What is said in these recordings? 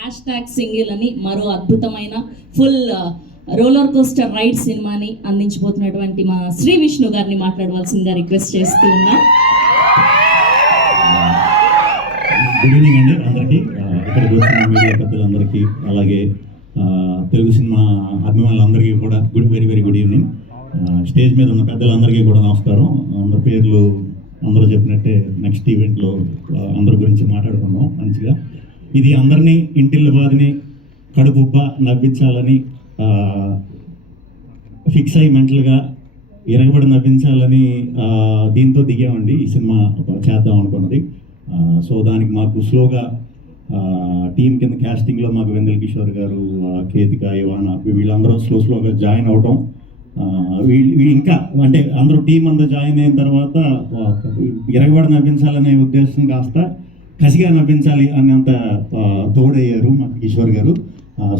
Hash tag single అని మరో అద్భుతమైన ఫుల్ రోలర్ కోస్టర్ రైడ్ సినిమాని అందించబోతున్నటువంటి మా శ్రీ విష్ణు గారిని మాట్లాడవలసిందిగా రిక్వెస్ట్ చేస్తూ ఉన్నా. గుడ్ ఈవినింగ్ అండి అందరికీ, ఇక్కడికి వచ్చిన మీడియా పెద్దలందరికీ, అలాగే తెలుగు సినిమా అభిమానులందరికీ కూడా very very good evening. Stage మీద ఉన్న పెద్దలందరికీ కూడా నమస్కారం. అందరి పేర్లు అందరూ చెప్పినట్టే నెక్స్ట్ ఈవెంట్లో అందరి గురించి మాట్లాడుకుందాం మంచిగా. ఇది అందరినీ ఇంటిల్లి బాధిని కడుపుబ్బ నవ్వించాలని ఫిక్స్ అయ్యి మెంటల్గా ఇరగబడి నవ్వించాలని దీంతో దిగామండి ఈ సినిమా చేద్దాం అనుకున్నది. సో దానికి మాకు స్లోగా టీం కింద క్యాస్టింగ్లో మాకు వెందల్ కిషోర్ గారు, కేతిక, యువానా వీళ్ళందరూ స్లోగా జాయిన్ అవడం, ఇంకా అంటే అందరూ టీం అందరూ జాయిన్ అయిన తర్వాత ఇరగబడి నవ్వించాలనే ఉద్దేశం కాస్త కసిగా నవ్వించాలి అనేంత తోడయ్యారు మాకు కిషోర్ గారు.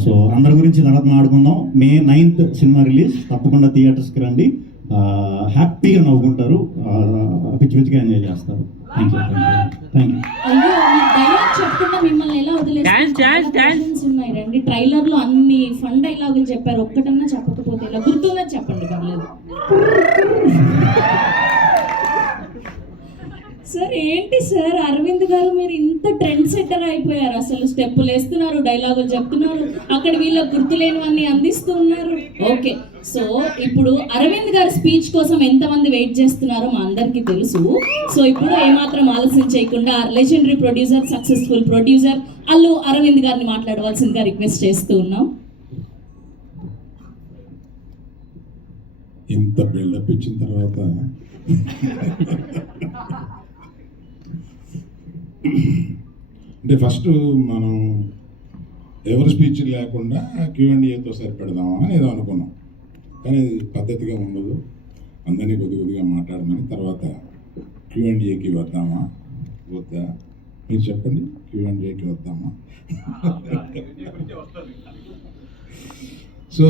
సో అందరి గురించి తర్వాత మాట్లాడుకుందాం. May 9th సినిమా రిలీజ్, తప్పకుండా థియేటర్స్కి రండి, హ్యాపీగా నవ్వుకుంటారు, పిచ్చి పిచ్చిగా ఎంజాయ్ చేస్తారు. Thank you. మిమ్మల్ని ఎలా వదిలేరండి? ట్రైలర్ లో అన్ని ఫన్ డైలాగులు చెప్పారు, ఒక్కటన్నా చెప్పకపోతే ఇలా గుర్తుందని చెప్పండి, పర్లేదు. సార్ ఏంటి సార్ అరవింద్ గారు, మీరు ఇంత ట్రెండ్ సెట్టర్ అయిపోయారు. అసలు స్టెప్పులు వేస్తున్నారు, డైలాగులు చెప్తున్నారు, అక్కడ వీళ్ళకి గుర్తులేనివన్నీ అందిస్తూ ఉన్నారు. ఓకే, సో ఇప్పుడు అరవింద్ గారి స్పీచ్ కోసం ఎంతమంది వెయిట్ చేస్తున్నారో మా అందరికీ తెలుసు. సో ఇప్పుడు ఏమాత్రం ఆలస్యం చేయకుండా legendary producer, successful producer Allu Aravind గారిని మాట్లాడవలసిందిగా రిక్వెస్ట్ చేస్తూ ఉన్నాం. ఇంత బిల్డప్ ఇచ్చిన తర్వాత అంటే ఫస్ట్ మనం ఎవరి స్పీచ్ లేకుండా Q&Aతో సరిపెడదామా అని ఏదో అనుకున్నాం, కానీ అది పద్ధతిగా ఉండదు. అందరినీ కొద్దిగా మాట్లాడమని తర్వాత Q&Aకి వద్దామా వద్దా మీరు చెప్పండి. Q&Aకి వద్దామా? సో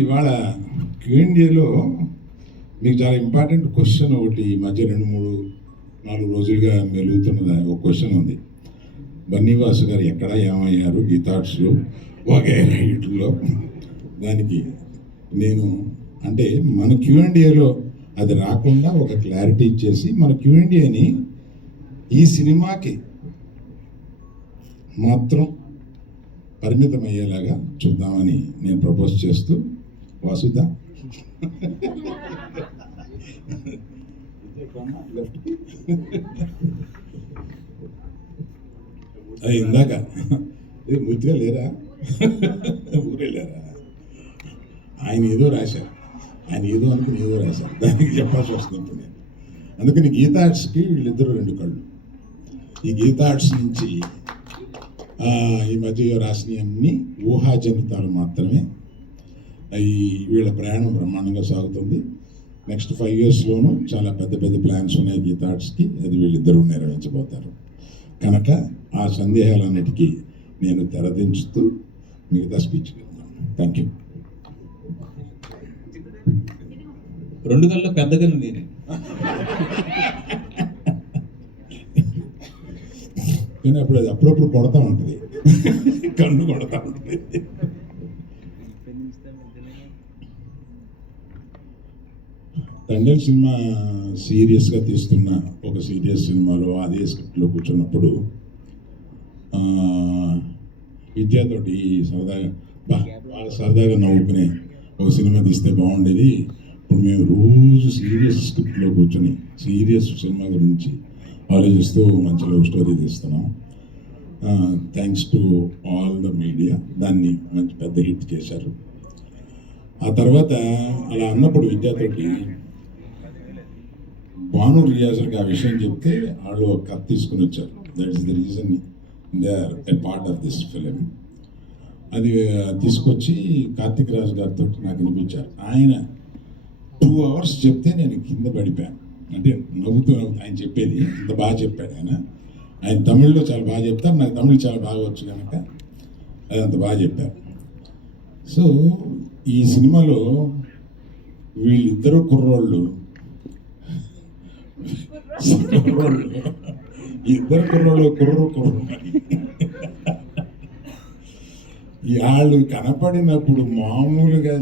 ఇవాళ Q&Aలో మీకు చాలా ఇంపార్టెంట్ క్వశ్చన్ ఒకటి ఈ మధ్య 2-3-4 రోజులుగా మెలుగుతున్నది ఒక క్వశ్చన్ ఉంది. బన్నీవాసు గారు ఎక్కడ ఏమయ్యారు గీతార్ట్స్లో వగైరా వీటిల్లో. దానికి నేను అంటే మన Q&Aలో అది రాకుండా ఒక క్లారిటీ ఇచ్చేసి మన Q&Aని ఈ సినిమాకి మాత్రం పరిమితం అయ్యేలాగా చూద్దామని నేను ప్రపోజ్ చేస్తూ, వాసుదా ఇందాక పూర్తిగా లేరా, ఊరే లేరా, ఆయన ఏదో రాశారు, ఆయన ఏదో అనుకుని ఏదో రాశారు, దానికి చెప్పాల్సి వస్తుంది నేను. అందుకని గీతార్ట్స్కి వీళ్ళిద్దరూ 2 కళ్ళు. ఈ గీతార్ట్స్ నుంచి ఈ మధ్య రాసిన అన్ని ఊహాజనితాలు మాత్రమే. వీళ్ళ ప్రయాణం బ్రహ్మాండంగా సాగుతుంది. నెక్స్ట్ 5 yearsలోనూ చాలా పెద్ద ప్లాన్స్ ఉన్నాయి గీతార్ట్స్కి, అది వీళ్ళిద్దరూ నెరవేర్చబోతారు. కనుక ఆ సందేహాలన్నిటికీ నేను తెరదించుతూ మిగతా స్పీచ్ వెళ్తాను. Thank you. 2 గల్లో పెద్ద గల్లు నేనే. కానీ అప్పుడు అది అప్పుడప్పుడు కొడతా ఉంటుంది, కన్ను కొడతా ఉంటుంది. తండేల్ సినిమా సీరియస్గా తీస్తున్న ఒక సీరియస్ సినిమాలో అదే స్క్రిప్ట్లో కూర్చున్నప్పుడు విద్యతోటి సరదాగా నవ్వుకునే ఒక సినిమా తీస్తే బాగుండేది. ఇప్పుడు మేము రోజు సీరియస్ స్క్రిప్ట్లో కూర్చొని సీరియస్ సినిమా గురించి ఆలోచిస్తూ మంచి లవ్ స్టోరీ తీస్తున్నాం. Thanks to all the media, దాన్ని మంచి పెద్ద హిట్ చేశారు. ఆ తర్వాత అలా అన్నప్పుడు విద్యతోటి భాను రియాజర్కి ఆ విషయం చెప్తే వాళ్ళు ఒక కథ తీసుకుని వచ్చారు. That is the reason they are a part of this film. అది తీసుకొచ్చి కార్తిక్ రాజ్ గారితో నాకు వినిపించారు. ఆయన 2 hours చెప్తే నేను కింద పడిపోయాను. అంటే నవ్వుతూ ఆయన చెప్పేది ఇంత బాగా చెప్పాడు. ఆయన తమిళ్లో చాలా బాగా చెప్తారు, నాకు తమిళ్ చాలా బాగా వచ్చు కనుక అది అంత బాగా చెప్పారు. సో ఈ సినిమాలో వీళ్ళిద్దరూ కుర్రోళ్ళు ఇద్దరు కుర్రోళ్ళు కుర్రు వాళ్ళు కనపడినప్పుడు మామూలుగా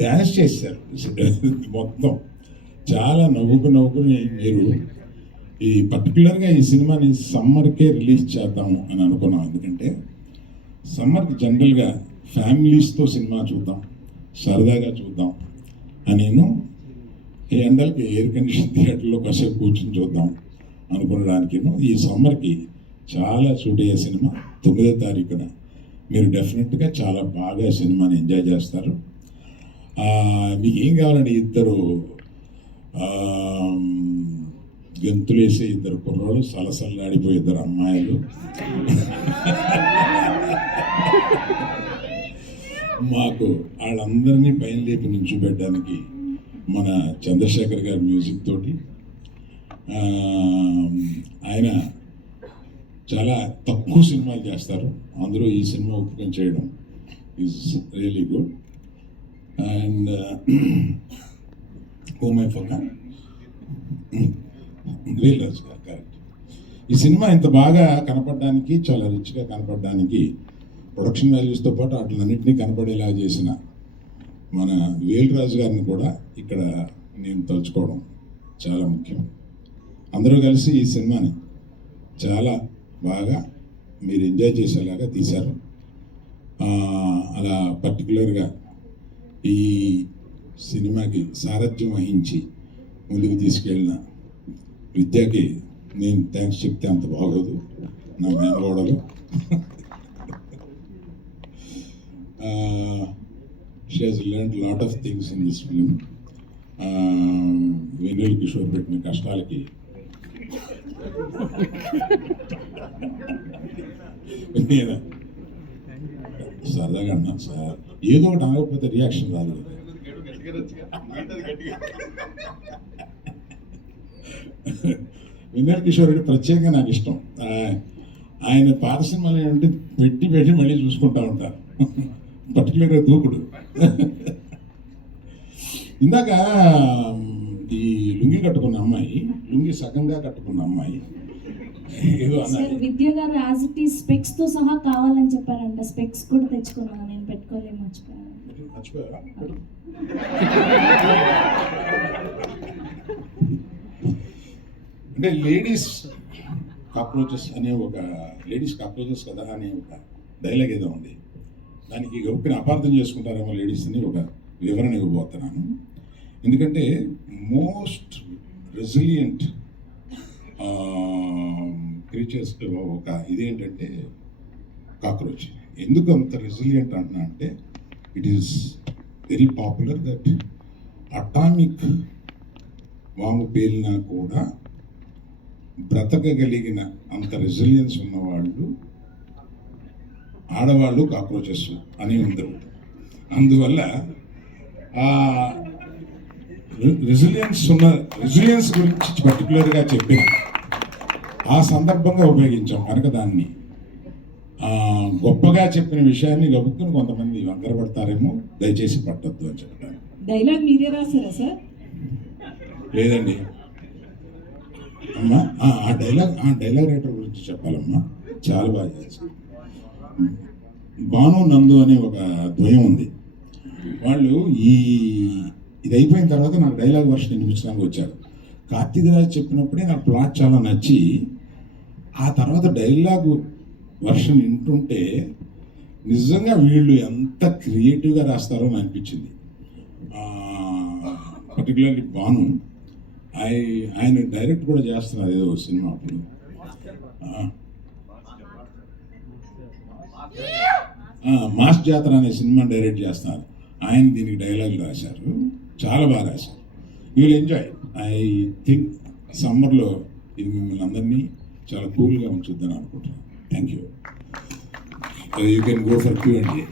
డ్యాన్స్ చేశారు మొత్తం. చాలా నవ్వుకుని మీరు ఈ పర్టికులర్గా ఈ సినిమాని సమ్మర్కే రిలీజ్ చేద్దాము అని అనుకున్నాం. ఎందుకంటే సమ్మర్కి జనరల్గా ఫ్యామిలీస్తో సినిమా చూద్దాం, సరదాగా చూద్దాం అని నేను ఈ ఎండలకి ఎయిర్ కండిషన్ థియేటర్లో కాసేపు కూర్చొని చూద్దాం అనుకునడానికి ఈ సమ్మర్కి చాలా సూట్ అయ్యే సినిమా. 9వ తారీఖున మీరు డెఫినెట్గా చాలా బాగా సినిమాని ఎంజాయ్ చేస్తారు. మీకు ఏం కావాలండి? ఇద్దరు గెంతులు వేసే ఇద్దరు కుర్రాళ్ళు, సలసల్లాడిపోయే ఇద్దరు అమ్మాయిలు, మాకు వాళ్ళందరినీ పైన లేపి నుంచోబెట్టడానికి మన చంద్రశేఖర్ గారి మ్యూజిక్ తోటి. ఆయన చాలా తక్కువ సినిమాలు చేస్తారు, అందులో ఈ సినిమా ఒప్పుకొని చేయడం is really good. And oh my ఫోకా వేల్రాజు గారు, కరెక్ట్. ఈ సినిమా ఇంత బాగా కనపడడానికి, చాలా రిచ్గా కనపడడానికి, ప్రొడక్షన్ వాల్యూస్తో పాటు వాటిలన్నింటినీ కనపడేలా చేసిన మన వేల్రాజు గారిని కూడా ఇక్కడ నేను తలుచుకోవడం చాలా ముఖ్యం. అందరూ కలిసి ఈ సినిమాని చాలా బాగా మీరు ఎంజాయ్ చేసేలాగా తీశారు. అలా పర్టికులర్గా ఈ సినిమాకి సారథ్యం వహించి ముందుకు తీసుకెళ్ళిన విద్యకి నేను థ్యాంక్స్ చెప్తే అంత బాగోదు, నా మేనగోడలు. She has learned lot of things in this film. Vennela Kishore పెట్టిన కష్టాలకి నేను సరదాగా అన్నాను సార్, ఏదో ఒకటి అనకపోతే రియాక్షన్ రాదు. వెన్నెల కిషోర్ రెడ్డి ప్రత్యేకంగా నాకు ఇష్టం. ఆయన పాత సినిమాలు ఏంటంటే పెట్టి మళ్ళీ చూసుకుంటా ఉంటారు, పర్టికులర్గా దూకుడు. ఇందాక ఈ లుంగి కట్టుకున్న అమ్మాయి, లుంగి సగంగా కట్టుకున్న అమ్మాయి ఏదో సార్ విద్య గారు యాజ్ ఇట్ ఈస్ స్పెక్స్ తో సహా కావాలని చెప్పారంట. స్పెక్స్ కూడా తెచ్చుకున్నాను, నేను పెట్టుకోలేము, మర్చిపోయారా? అంటే లేడీస్ కాక్రోచెస్ కదా అనే ఒక డైలాగ్ ఏదో ఉంది. దానికి గొప్పని అపార్థం చేసుకుంటారేమో లేడీస్ అని ఒక వివరణ ఇవ్వబోతున్నాను. ఎందుకంటే మోస్ట్ రెసిలియంట్ క్రీచర్స్ ఒక ఇదేంటంటే కాక్రోచ్. ఎందుకు అంత రెసిలియంట్ అంటున్నా అంటే it is very popular that atomic వాము పేలినా కూడా బ్రతకగలిగిన అంత రెసిలియన్స్ ఉన్నవాళ్ళు ఆడవాళ్ళు కాక్రోచెస్ అని ఉంటారు. అందువల్ల రెసిలియన్స్ గురించి పర్టికులర్గా చెప్పిన ఆ సందర్భంగా ఉపయోగించాం కనుక దాన్ని గొప్పగా చెప్పిన విషయాన్ని గబుక్కుని కొంతమంది వంకరపడతారేమో, దయచేసి పట్టొద్దు అని చెప్పాను. డైలాగ్ మీరే రాశారా సార్? లేదండి అమ్మా, ఆ డైలాగ్ రైటర్ గురించి చెప్పాలమ్మా, చాలా బాగా చేశారు. భాను నందు అనే ఒక ద్వయం ఉంది. వాళ్ళు ఇది అయిపోయిన తర్వాత నాకు డైలాగ్ వర్షన్ వినిపించడానికి వచ్చారు. కార్తీక్ రాజ్ చెప్పినప్పుడే నాకు ప్లాట్ చాలా నచ్చి ఆ తర్వాత డైలాగు వర్షన్ వింటుంటే నిజంగా వీళ్ళు ఎంత క్రియేటివ్గా రాస్తారో అని అనిపించింది. పర్టికులర్లీ భాను ఆయన డైరెక్ట్ కూడా చేస్తున్నారు ఏదో సినిమా. అప్పుడు మాస్ జాతర అనే సినిమా డైరెక్ట్ చేస్తున్నారు. ఆయన దీనికి డైలాగులు రాశారు, చాలా బాగా రాశారు. You will enjoy. I think సమ్మర్లో ఇది మిమ్మల్ని అందరినీ చాలా కూల్గా ఉంచుద్దని అనుకుంటున్నాను. Thank you. You can go for Q&A.